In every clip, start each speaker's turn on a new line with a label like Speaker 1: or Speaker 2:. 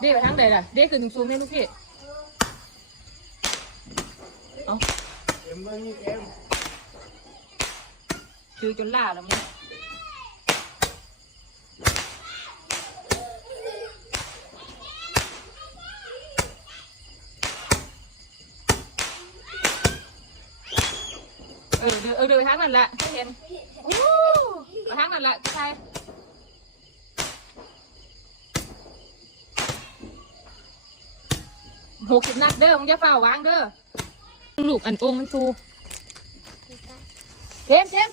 Speaker 1: เด้ไปทางใดล่ะ เด้ขึ้นสูงๆให้ลูกพี่ เอา
Speaker 2: เอ็มเบิ้งนี่เอ็ม
Speaker 1: คือจนล่าแล้วมั้งเออเดินเออเดินไปทางนั้นแหละไม่เห็นอู้ไปทางนั้นแหละใช่ หกสิบนัดเด้อมึงจะเฝ้าวางเด้อลูกอันองค์มันสูเทมเทม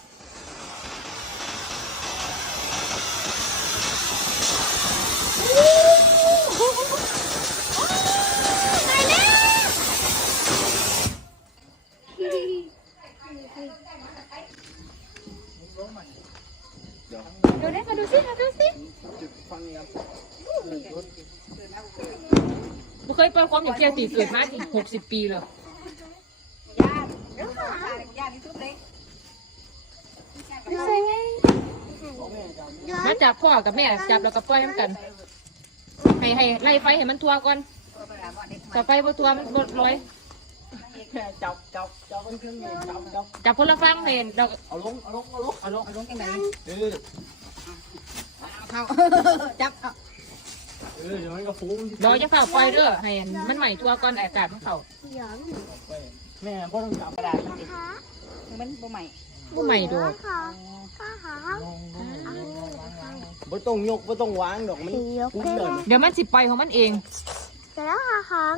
Speaker 1: ดูได้มาดูสิมาดูสิ
Speaker 2: จุดฟังครั บุ
Speaker 1: เคยปล่อยความอย่างเที่ยตีเกิดมาถึงหกสิบปีแล้ว
Speaker 3: ใส่ไง
Speaker 1: มาจับพ่อกับแม่จับแล้วก็ปล่อยน้ำกัน ให้ให้ไล่ไฟให้มันทัวก่อนต่อไปพอตัวมันบดลอย
Speaker 2: จับจับจับมันขึ้นนี่จับจับ
Speaker 1: จับคนละฟังเลยเรา
Speaker 2: เอาลงเอาลงเอาลง
Speaker 1: เอาลงเอาลงยังไง
Speaker 2: เออ
Speaker 1: เขาจับเอา
Speaker 2: เออเดี๋ยวมันก็ฟุ้ง
Speaker 1: รอจะเฝ้าปล่อยเด้อให้มันใหม่ทั่วก่อนอากาศมันเข้า
Speaker 3: หยอง
Speaker 2: แม่พ่อต้องจับกระดาษ
Speaker 3: นะคะ
Speaker 4: มันบ่ใหม่
Speaker 1: ผู้ใหม่ดู
Speaker 3: ขอข้าหา
Speaker 2: บ่ต้องยกบ่ต้องวางดอกมัน
Speaker 3: สียก
Speaker 2: ฟุ้ง
Speaker 3: ขึ้น
Speaker 2: เลย
Speaker 1: เดี๋ยวมันสิปล่อยของมันเอง
Speaker 3: แต่แล้วหาคาง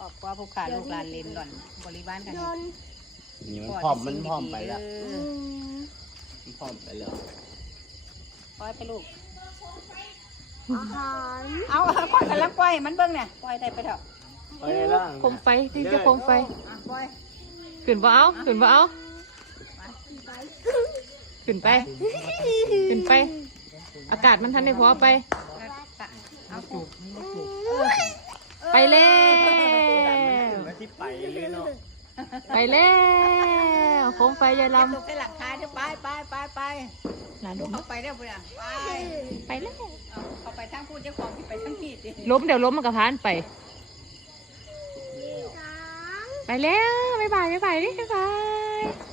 Speaker 4: ออกว่าผู้ขาลูกหลานเล่นก่อนบริบ้านกัน
Speaker 3: โยน
Speaker 2: นี่มันพร้อมมันพร้อมไปแล้ว
Speaker 4: เอ
Speaker 3: อื
Speaker 4: อ
Speaker 3: ม
Speaker 2: มันพร้อมไปแล้ว
Speaker 4: ปล่อยไปลูก
Speaker 3: อาหาร
Speaker 4: เอาปล่อยกันแล้วปล่อยมันเบิ่งเนี่ยปล่อยได้ไปเถอะ
Speaker 2: ไปล่าง
Speaker 1: โคมไฟที่จะโคมไฟ
Speaker 4: อะปล่อย
Speaker 1: ขึ้นบ่เอาขึ้นบ่เอาขึ้นไปขึ้นไป อากาศมันทันได้พอไป
Speaker 4: เอาผูก
Speaker 1: ไปแล้ว
Speaker 2: มาที่ไปเลยเนาะ
Speaker 1: ไปแล้วโคมไฟยายล
Speaker 4: ลูกได้หลังคาเดี๋ยวไปไปไปไปำ
Speaker 1: ห ลานลม
Speaker 4: เอาไปเดี๋ยวไปอะไป
Speaker 1: ไปแล้ว
Speaker 4: เอาเอาไปทั้งพูดเจ้าของที่ไปทั้งพี่สิ
Speaker 1: ล้มเดี๋ยวล้มมันก็พานไป ไปแล้วบ๊ายบายบ๊ายบายดิบ๊ายบาย